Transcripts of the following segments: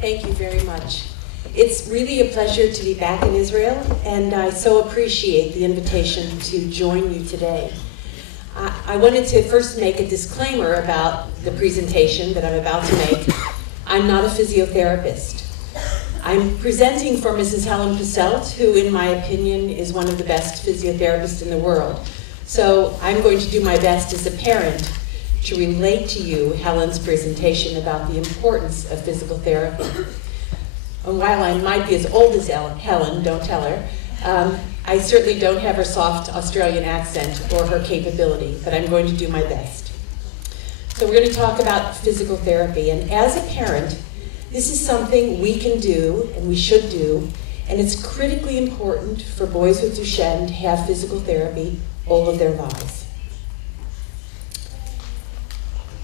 Thank you very much. It's really a pleasure to be back in Israel, and I so appreciate the invitation to join you today. I wanted to first make a disclaimer about the presentation that I'm about to make. I'm not a physiotherapist. I'm presenting for Mrs. Helen Passelt, who in my opinion is one of the best physiotherapists in the world. So I'm going to do my best as a parent to relate to you Helen's presentation about the importance of physical therapy. And while I might be as old as Helen, don't tell her, I certainly don't have her soft Australian accent or her capability, but I'm going to do my best. So we're going to talk about physical therapy, and as a parent, this is something we can do and we should do, and it's critically important for boys with Duchenne to have physical therapy all of their lives.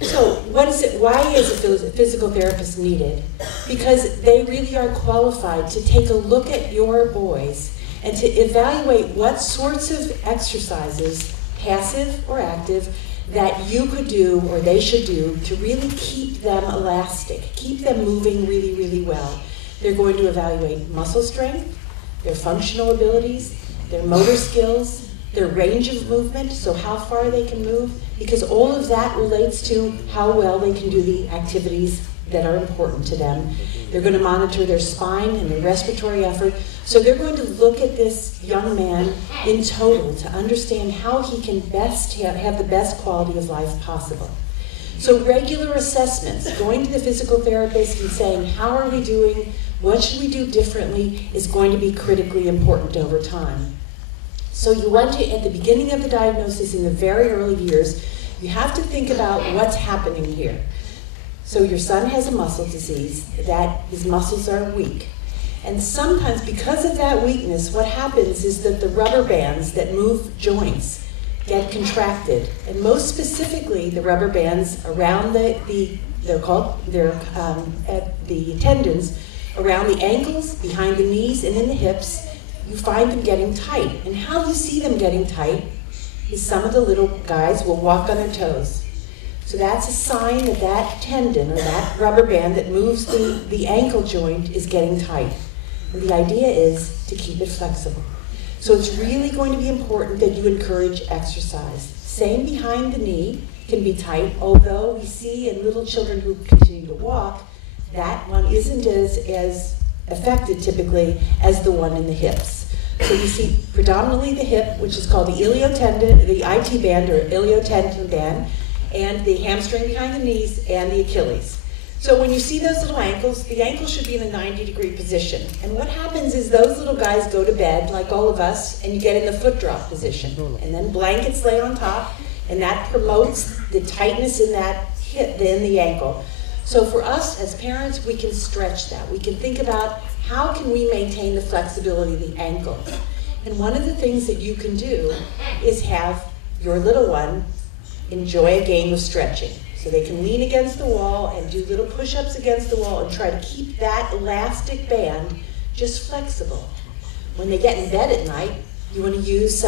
So what is it? Why is a physical therapist needed? Because they really are qualified to take a look at your boys and to evaluate what sorts of exercises, passive or active, that you could do or they should do to really keep them elastic, keep them moving really, really well. They're going to evaluate muscle strength, their functional abilities, their motor skills, their range of movement, so how far they can move, because all of that relates to how well they can do the activities that are important to them. They're going to monitor their spine and their respiratory effort. So they're going to look at this young man in total to understand how he can best have the best quality of life possible. So regular assessments, going to the physical therapist and saying, how are we doing? What should we do differently is going to be critically important over time. So you want to, at the beginning of the diagnosis in the very early years, you have to think about what's happening here. So your son has a muscle disease, that his muscles are weak. And sometimes because of that weakness, what happens is that the rubber bands that move joints get contracted. And most specifically, the rubber bands around the tendons, around the ankles, behind the knees, and in the hips, you find them getting tight. And how you see them getting tight is some of the little guys will walk on their toes. So that's a sign that that tendon or that rubber band that moves the ankle joint is getting tight. And the idea is to keep it flexible. So it's really going to be important that you encourage exercise. Same behind the knee can be tight, although we see in little children who continue to walk, that one isn't as affected typically as the one in the hips. So you see predominantly the hip, which is called the iliotendon, the IT band or iliotendon band, and the hamstring behind the knees, and the Achilles. So when you see those little ankles, the ankle should be in a 90-degree position. And what happens is those little guys go to bed, like all of us, and you get in the foot drop position. And then blankets lay on top, and that promotes the tightness in that hip, in the ankle. So for us as parents, we can stretch that. We can think about how can we maintain the flexibility of the ankle. And one of the things that you can do is have your little one enjoy a game of stretching. So they can lean against the wall and do little push-ups against the wall and try to keep that elastic band just flexible. When they get in bed at night, you want to use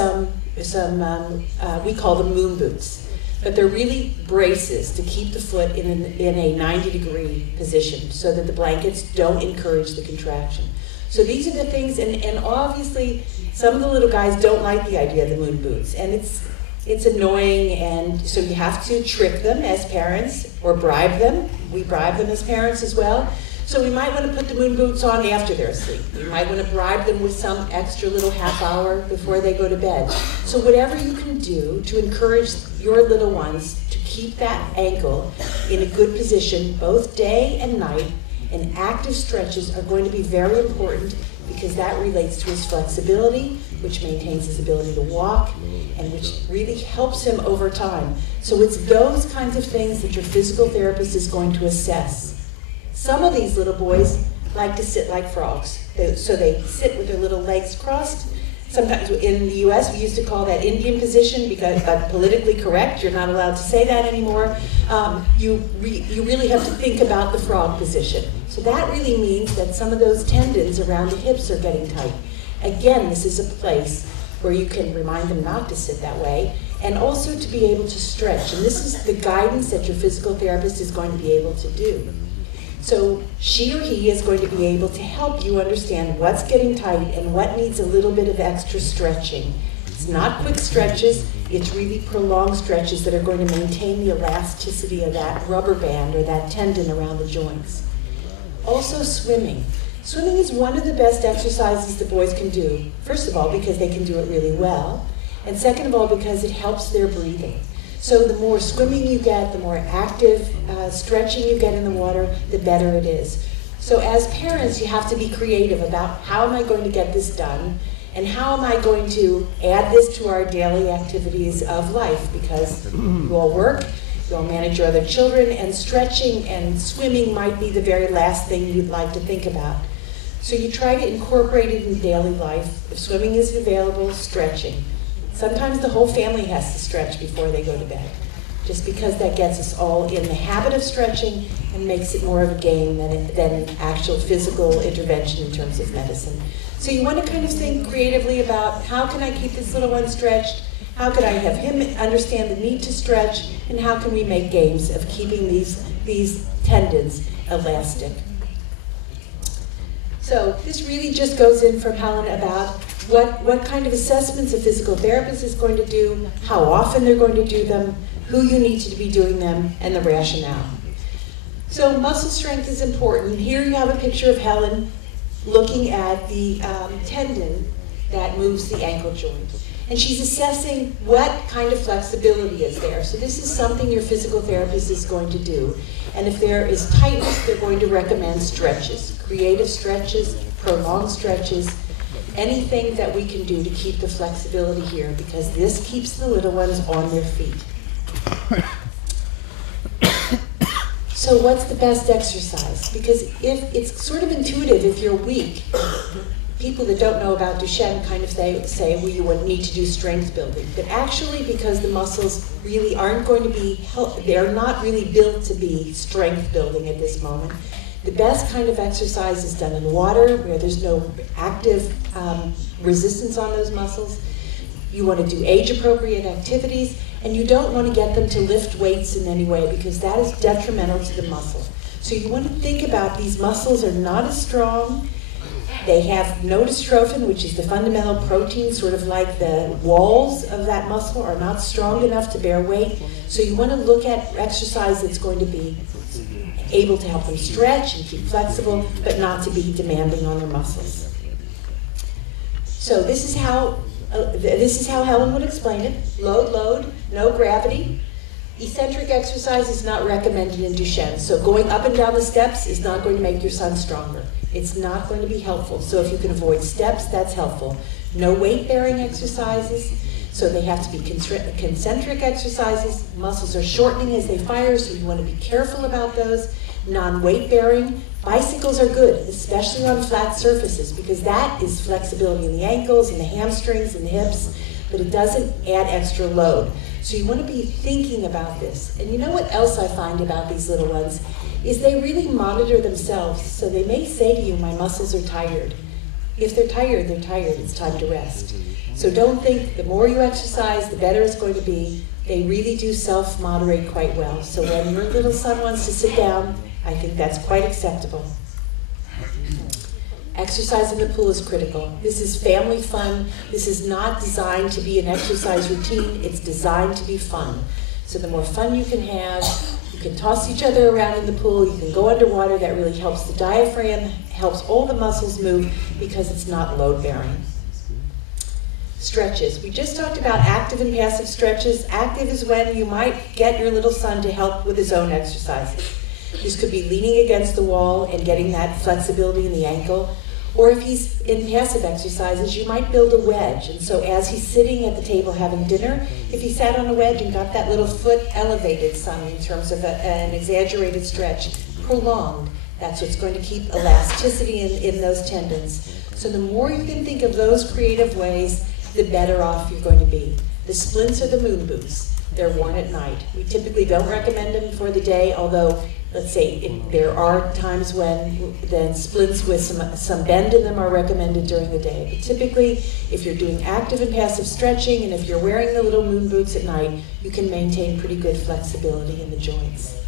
we call them moon boots. But they're really braces to keep the foot in a 90-degree position so that the blankets don't encourage the contraction. So these are the things, and obviously some of the little guys don't like the idea of the moon boots, and it's annoying, and so you have to trick them as parents or bribe them. We bribe them as parents as well. So we might want to put the moon boots on after they're asleep. We might want to bribe them with some extra little half hour before they go to bed. So whatever you can do to encourage your little ones to keep that ankle in a good position both day and night, and active stretches are going to be very important because that relates to his flexibility, which maintains his ability to walk, and which really helps him over time. So it's those kinds of things that your physical therapist is going to assess. Some of these little boys like to sit like frogs. So they sit with their little legs crossed. Sometimes in the US we used to call that Indian position because politically correct, you're not allowed to say that anymore. You really have to think about the frog position. So that really means that some of those tendons around the hips are getting tight. Again, this is a place where you can remind them not to sit that way, and also to be able to stretch. And this is the guidance that your physical therapist is going to be able to do. So she or he is going to be able to help you understand what's getting tight and what needs a little bit of extra stretching. It's not quick stretches, it's really prolonged stretches that are going to maintain the elasticity of that rubber band or that tendon around the joints. Also swimming. Swimming is one of the best exercises the boys can do. First of all, because they can do it really well, and second of all, because it helps their breathing. So the more swimming you get, the more active stretching you get in the water, the better it is. So as parents, you have to be creative about how am I going to get this done, and how am I going to add this to our daily activities of life, because you all work, you all manage your other children, and stretching and swimming might be the very last thing you'd like to think about. So you try to incorporate it in daily life. If swimming is available, stretching. Sometimes the whole family has to stretch before they go to bed, just because that gets us all in the habit of stretching and makes it more of a game than an actual physical intervention in terms of medicine. So you want to kind of think creatively about how can I keep this little one stretched, how could I have him understand the need to stretch, and how can we make games of keeping these tendons elastic. So this really just goes in from Helen about what kind of assessments a physical therapist is going to do, how often they're going to do them, who you need to be doing them, and the rationale. So muscle strength is important. Here you have a picture of Helen looking at the tendon that moves the ankle joint. And she's assessing what kind of flexibility is there. So this is something your physical therapist is going to do. And if there is tightness, they're going to recommend stretches, creative stretches, prolonged stretches, anything that we can do to keep the flexibility here, because this keeps the little ones on their feet. So what's the best exercise? Because if it's sort of intuitive, if you're weak, people that don't know about Duchenne kind of say, well, you would need to do strength building. But actually, because the muscles really aren't going to be, they're not really built to be strength building at this moment. The best kind of exercise is done in water, where there's no active resistance on those muscles. You want to do age-appropriate activities, and you don't want to get them to lift weights in any way, because that is detrimental to the muscle. So you want to think about these muscles are not as strong. They have no dystrophin, which is the fundamental protein, sort of like the walls of that muscle are not strong enough to bear weight. So you want to look at exercise that's going to be able to help them stretch and keep flexible, but not to be demanding on their muscles. So this is how Helen would explain it. Load, load, no gravity. Eccentric exercise is not recommended in Duchenne. So going up and down the steps is not going to make your son stronger. It's not going to be helpful. So if you can avoid steps, that's helpful. No weight-bearing exercises. So they have to be concentric exercises. Muscles are shortening as they fire, so you want to be careful about those. Non-weight-bearing. Bicycles are good, especially on flat surfaces, because that is flexibility in the ankles and the hamstrings and the hips, but it doesn't add extra load. So you want to be thinking about this. And you know what else I find about these little ones is they really monitor themselves. So they may say to you, my muscles are tired. If they're tired, they're tired. It's time to rest. So don't think the more you exercise, the better it's going to be. They really do self-moderate quite well. So when your little son wants to sit down, I think that's quite acceptable. Exercise in the pool is critical. This is family fun. This is not designed to be an exercise routine. It's designed to be fun. So the more fun you can have, you can toss each other around in the pool, you can go underwater. That really helps the diaphragm, helps all the muscles move because it's not load-bearing. Stretches. We just talked about active and passive stretches. Active is when you might get your little son to help with his own exercises. This could be leaning against the wall and getting that flexibility in the ankle. Or if he's in passive exercises, you might build a wedge. And so as he's sitting at the table having dinner, if he sat on a wedge and got that little foot elevated some in terms of an exaggerated stretch, prolonged, that's what's going to keep elasticity in those tendons. So the more you can think of those creative ways, the better off you're going to be. The splints are the moon boots. They're worn at night. We typically don't recommend them for the day, although let's say there are times when then splints with some bend in them are recommended during the day. But typically, if you're doing active and passive stretching, and if you're wearing the little moon boots at night, you can maintain pretty good flexibility in the joints.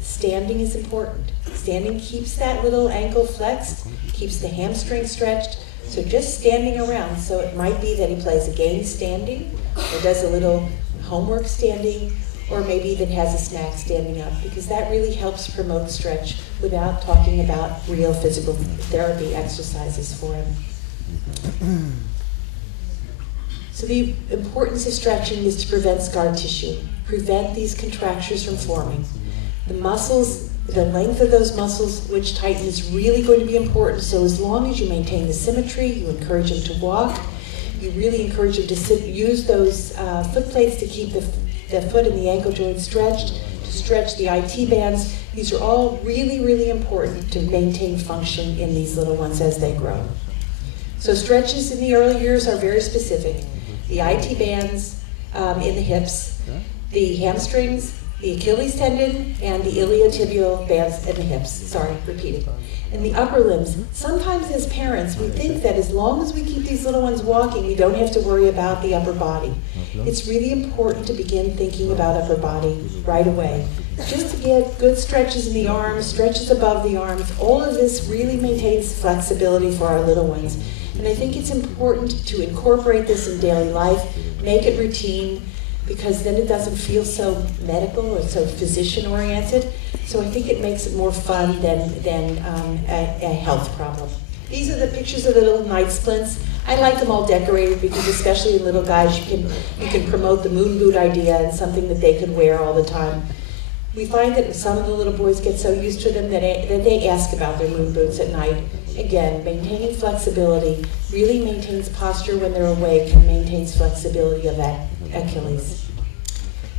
Standing is important. Standing keeps that little ankle flexed, keeps the hamstring stretched. So just standing around. So it might be that he plays a game standing, or does a little homework standing, or maybe even has a snack standing up, because that really helps promote stretch without talking about real physical therapy exercises for him. So the importance of stretching is to prevent scar tissue, prevent these contractures from forming. The muscles, the length of those muscles which tighten is really going to be important, so as long as you maintain the symmetry, you encourage him to walk, you really encourage him to use those foot plates to keep the foot and the ankle joint stretched, to stretch the IT bands. These are all really, really important to maintain function in these little ones as they grow. So stretches in the early years are very specific. The IT bands in the hips, the hamstrings, the Achilles tendon, and the iliotibial bands in the hips. Sorry, repeating. In the upper limbs, sometimes as parents, we think that as long as we keep these little ones walking, we don't have to worry about the upper body. It's really important to begin thinking about upper body right away. Just to get good stretches in the arms, stretches above the arms, all of this really maintains flexibility for our little ones. And I think it's important to incorporate this in daily life, make it routine, because then it doesn't feel so medical or so physician-oriented. So I think it makes it more fun than a health problem. These are the pictures of the little night splints. I like them all decorated because especially in little guys, you can promote the moon boot idea and something that they could wear all the time. We find that some of the little boys get so used to them that they ask about their moon boots at night. Again, maintaining flexibility really maintains posture when they're awake and maintains flexibility of that Achilles.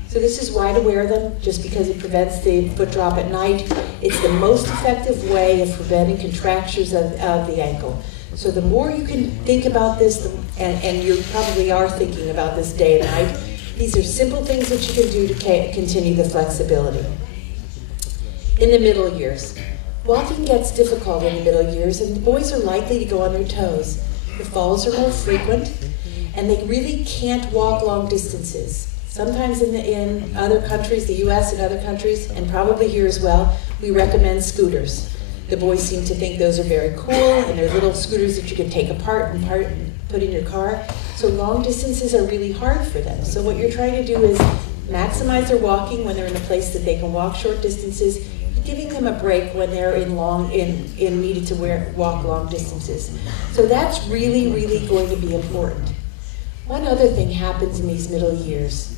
So this is why to wear them, just because it prevents the foot drop at night. It's the most effective way of preventing contractures of the ankle. So the more you can think about this, and you probably are thinking about this day and night, these are simple things that you can do to continue the flexibility. In the middle years, walking gets difficult in the middle years, and the boys are likely to go on their toes. The falls are more frequent, and they really can't walk long distances. Sometimes in other countries, the US and other countries, and probably here as well, we recommend scooters. The boys seem to think those are very cool, and they're little scooters that you can take apart and put in your car. So long distances are really hard for them. So what you're trying to do is maximize their walking when they're in a place that they can walk short distances, giving them a break when they're needed to walk long distances. So that's really, really going to be important. One other thing happens in these middle years.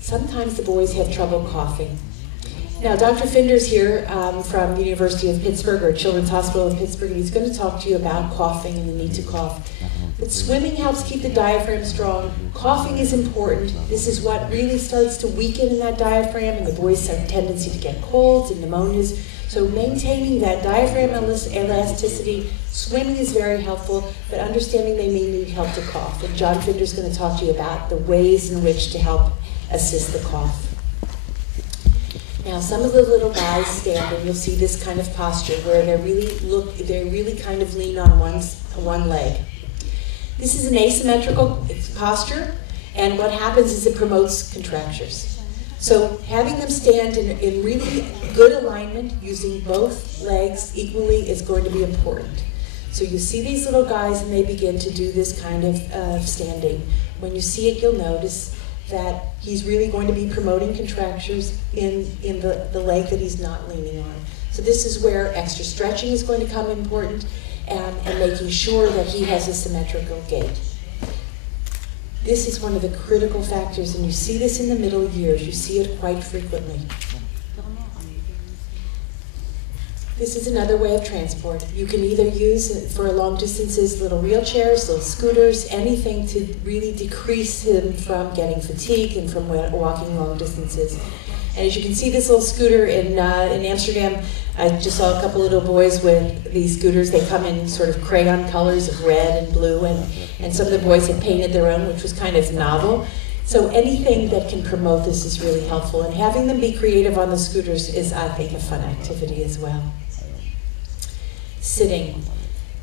Sometimes the boys have trouble coughing. Now, Dr. Finder's here from the University of Pittsburgh, or Children's Hospital of Pittsburgh, and he's going to talk to you about coughing and the need to cough. But swimming helps keep the diaphragm strong. Coughing is important. This is what really starts to weaken in that diaphragm, and the boys have a tendency to get colds and pneumonias. So maintaining that diaphragm elasticity, swimming is very helpful, but understanding they may need help to cough. And John Finder's going to talk to you about the ways in which to help assist the cough. Now, some of the little guys stand, and you'll see this kind of posture where they really kind of lean on one leg. This is an asymmetrical posture, and what happens is it promotes contractures. So having them stand in really good alignment, using both legs equally, is going to be important. So you see these little guys, and they begin to do this kind of standing. When you see it, you'll notice that he's really going to be promoting contractures in the leg that he's not leaning on. So this is where extra stretching is going to come important, and making sure that he has a symmetrical gait. This is one of the critical factors, and you see this in the middle years. You see it quite frequently. This is another way of transport. You can either use, for long distances, little wheelchairs, little scooters, anything to really decrease him from getting fatigue and from walking long distances. And as you can see, this little scooter in Amsterdam, I just saw a couple little boys with these scooters. They come in sort of crayon colors of red and blue, and some of the boys had painted their own, which was kind of novel. So anything that can promote this is really helpful, and having them be creative on the scooters is, I think, a fun activity as well. Sitting.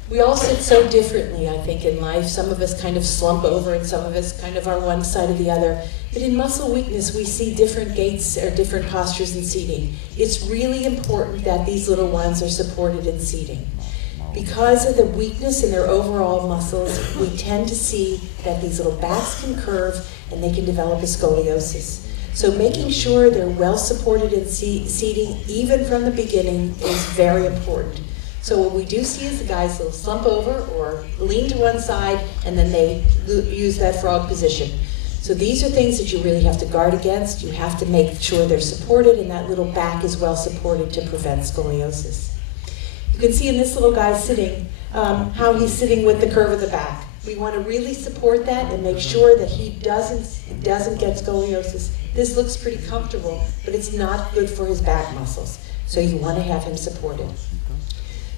We all sit so differently, I think, in life. Some of us kind of slump over and some of us kind of are one side or the other. But in muscle weakness, we see different gaits or different postures in seating. It's really important that these little ones are supported in seating. Because of the weakness in their overall muscles, we tend to see that these little backs can curve and they can develop a scoliosis. So making sure they're well supported in seating, even from the beginning, is very important. So what we do see is the guys will slump over or lean to one side, and then they use that frog position. So these are things that you really have to guard against. You have to make sure they're supported, and that little back is well supported to prevent scoliosis. You can see in this little guy sitting, how he's sitting with the curve of the back. We want to really support that and make sure that he doesn't get scoliosis. This looks pretty comfortable, but it's not good for his back muscles. So you want to have him supported.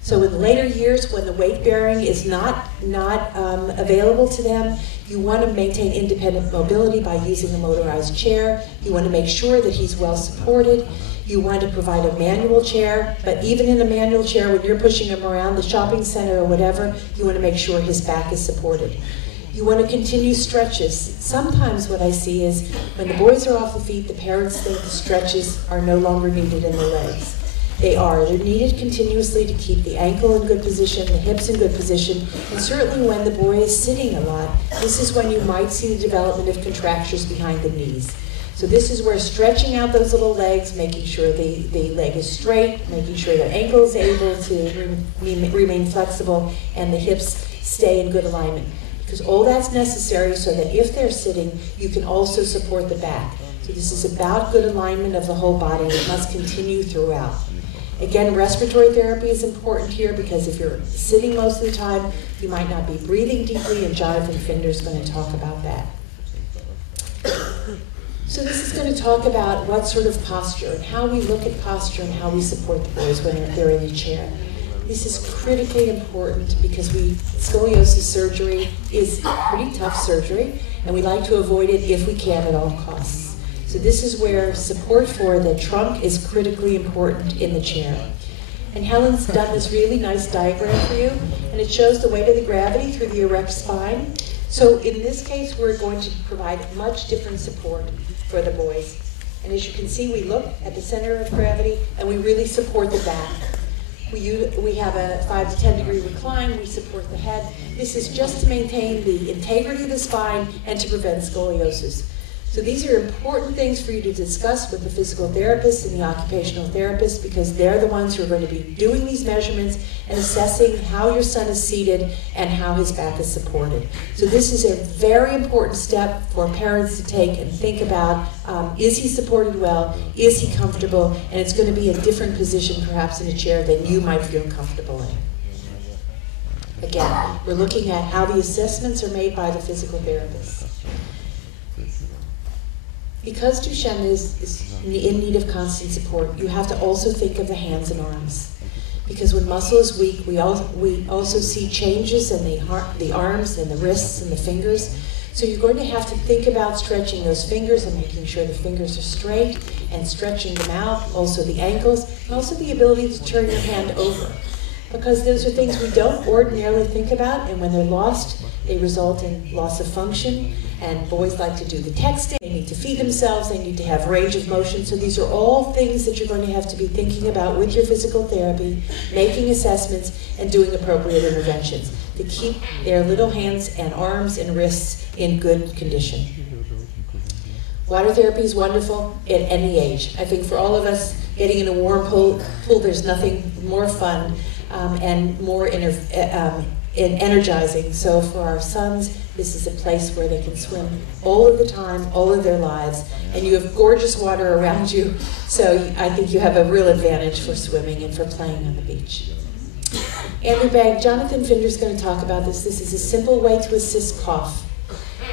So in later years, when the weight bearing is not available to them, you want to maintain independent mobility by using a motorized chair. You want to make sure that he's well supported. You want to provide a manual chair, but even in a manual chair, when you're pushing him around the shopping center or whatever, you want to make sure his back is supported. You want to continue stretches. Sometimes what I see is when the boys are off the feet, the parents think the stretches are no longer needed in the legs. They are. They're needed continuously to keep the ankle in good position, the hips in good position, and certainly when the boy is sitting a lot, this is when you might see the development of contractures behind the knees. So this is where stretching out those little legs, making sure the leg is straight, making sure the ankle is able to remain flexible, and the hips stay in good alignment. Because all that's necessary so that if they're sitting, you can also support the back. So this is about good alignment of the whole body, and it must continue throughout. Again, respiratory therapy is important here because if you're sitting most of the time, you might not be breathing deeply, and Jonathan Finder's going to talk about that. So this is going to talk about what sort of posture and how we look at posture and how we support the boys when they're in the chair. This is critically important because scoliosis surgery is pretty tough surgery, and we like to avoid it if we can at all costs. So this is where support for the trunk is critically important in the chair. And Helen's done this really nice diagram for you, and it shows the weight of the gravity through the erect spine. So in this case, we're going to provide much different support for the boys. And as you can see, we look at the center of gravity, and we really support the back. We have a 5 to 10 degree recline, we support the head. This is just to maintain the integrity of the spine and to prevent scoliosis. So these are important things for you to discuss with the physical therapist and the occupational therapist because they're the ones who are going to be doing these measurements and assessing how your son is seated and how his back is supported. So this is a very important step for parents to take and think about, is he supported well, is he comfortable, and it's going to be a different position perhaps in a chair than you might feel comfortable in. Again, we're looking at how the assessments are made by the physical therapist. Because Duchenne is in need of constant support, you have to also think of the hands and arms. Because when muscle is weak, we also see changes in the arms and the wrists and the fingers. So you're going to have to think about stretching those fingers and making sure the fingers are straight and stretching them out, also the ankles, and also the ability to turn your hand over. Because those are things we don't ordinarily think about, and when they're lost, they result in loss of function. And boys like to do the texting, they need to feed themselves, they need to have range of motion. So these are all things that you're going to have to be thinking about with your physical therapy, making assessments, and doing appropriate interventions to keep their little hands and arms and wrists in good condition. Water therapy is wonderful at any age. I think for all of us, getting in a warm pool there's nothing more fun and more energizing. So for our sons, this is a place where they can swim all of the time, all of their lives, and you have gorgeous water around you, so I think you have a real advantage for swimming and for playing on the beach. Andrew Bag, Jonathan Finder's going to talk about this. This is a simple way to assist cough.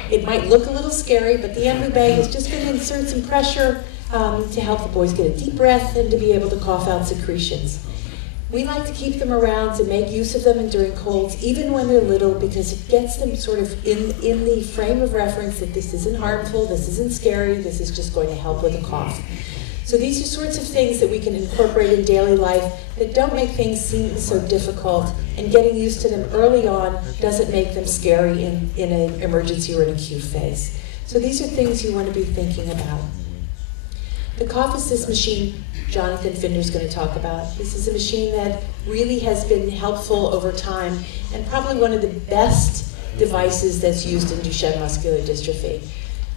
It might look a little scary, but the Andrew Bag is just going to insert some pressure to help the boys get a deep breath and to be able to cough out secretions. We like to keep them around and make use of them during colds, even when they're little, because it gets them sort of in the frame of reference that this isn't harmful, this isn't scary, this is just going to help with a cough. So these are sorts of things that we can incorporate in daily life that don't make things seem so difficult, and getting used to them early on doesn't make them scary in an emergency or an acute phase. So these are things you want to be thinking about. The cough assist machine Jonathan Finder's going to talk about. This is a machine that really has been helpful over time and probably one of the best devices that's used in Duchenne muscular dystrophy.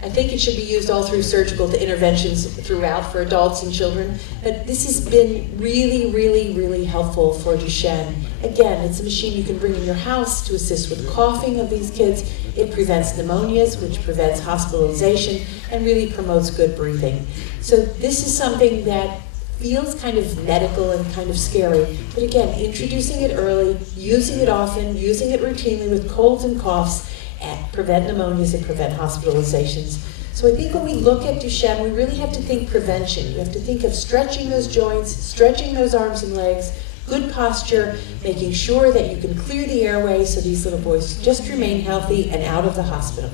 I think it should be used all through surgical interventions throughout for adults and children, but this has been really, really, really helpful for Duchenne. Again, it's a machine you can bring in your house to assist with coughing of these kids. It prevents pneumonias, which prevents hospitalization, and really promotes good breathing. So this is something that feels kind of medical and kind of scary, but again, introducing it early, using it often, using it routinely with colds and coughs, and prevent pneumonias and prevent hospitalizations. So I think when we look at Duchenne, we really have to think prevention. You have to think of stretching those joints, stretching those arms and legs, good posture, making sure that you can clear the airway so these little boys just remain healthy and out of the hospital.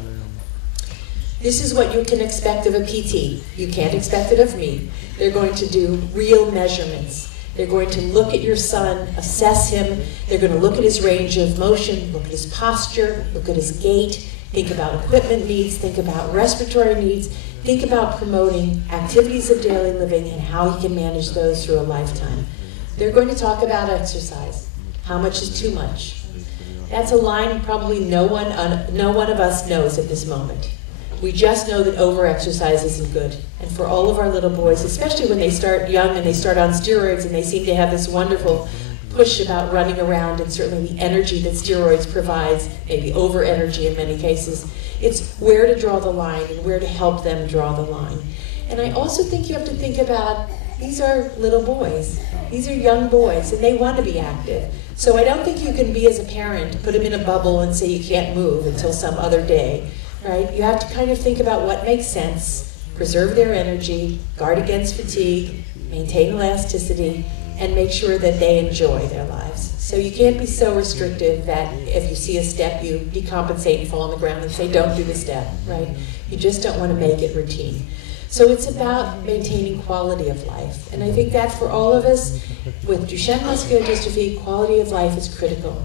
This is what you can expect of a PT. You can't expect it of me. They're going to do real measurements. They're going to look at your son, assess him. They're going to look at his range of motion, look at his posture, look at his gait, think about equipment needs, think about respiratory needs, think about promoting activities of daily living and how he can manage those through a lifetime. They're going to talk about exercise. How much is too much? That's a line probably no one of us knows at this moment. We just know that over-exercise isn't good. And for all of our little boys, especially when they start young and they start on steroids and they seem to have this wonderful push about running around and certainly the energy that steroids provides, maybe over-energy in many cases, it's where to draw the line and where to help them draw the line. And I also think you have to think about, these are little boys. These are young boys, and they want to be active. So I don't think you can be, as a parent, put them in a bubble and say you can't move until some other day. Right? You have to kind of think about what makes sense, preserve their energy, guard against fatigue, maintain elasticity, and make sure that they enjoy their lives. So you can't be so restrictive that if you see a step, you decompensate and fall on the ground and say, don't do the step, right? You just don't want to make it routine. So it's about maintaining quality of life. And I think that for all of us, with Duchenne muscular dystrophy, quality of life is critical.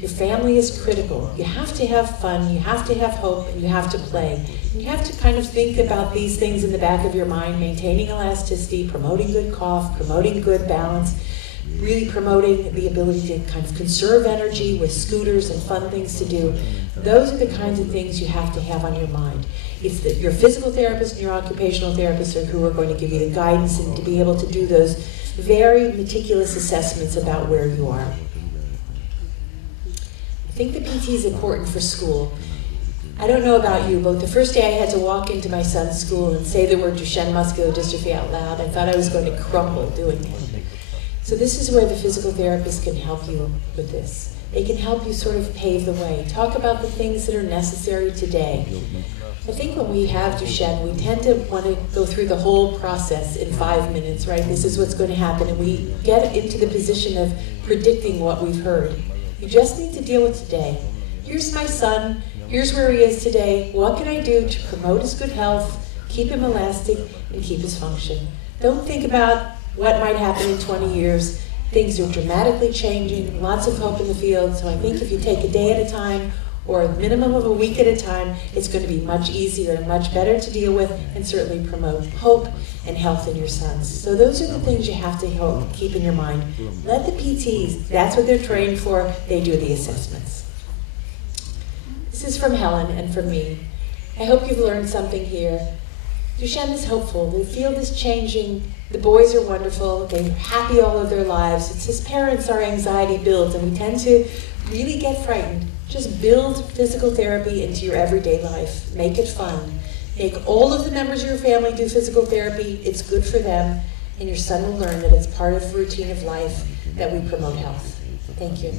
Your family is critical. You have to have fun, you have to have hope, and you have to play. And you have to kind of think about these things in the back of your mind, maintaining elasticity, promoting good cough, promoting good balance, really promoting the ability to kind of conserve energy with scooters and fun things to do. Those are the kinds of things you have to have on your mind. It's that your physical therapist and your occupational therapist are who are going to give you the guidance and to be able to do those very meticulous assessments about where you are. I think the PT is important for school. I don't know about you, but the first day I had to walk into my son's school and say the word Duchenne muscular dystrophy out loud, I thought I was going to crumble doing it. So this is where the physical therapist can help you with this. They can help you sort of pave the way. Talk about the things that are necessary today. I think when we have Duchenne, we tend to want to go through the whole process in 5 minutes, right? This is what's going to happen, and we get into the position of predicting what we've heard. You just need to deal with today. Here's my son, here's where he is today. What can I do to promote his good health, keep him elastic, and keep his function? Don't think about what might happen in 20 years. Things are dramatically changing, lots of hope in the field, so I think if you take a day at a time, or a minimum of a week at a time, it's going to be much easier and much better to deal with, and certainly promote hope and health in your sons. So those are the things you have to keep in your mind. Let the PTs, that's what they're trained for, they do the assessments. This is from Helen and from me. I hope you've learned something here. Duchenne is hopeful. The field is changing. The boys are wonderful. They're happy all of their lives. It's as parents, our anxiety builds, and we tend to really get frightened. Just build physical therapy into your everyday life. Make it fun. Make all of the members of your family do physical therapy. It's good for them, and your son will learn that it's part of the routine of life that we promote health. Thank you.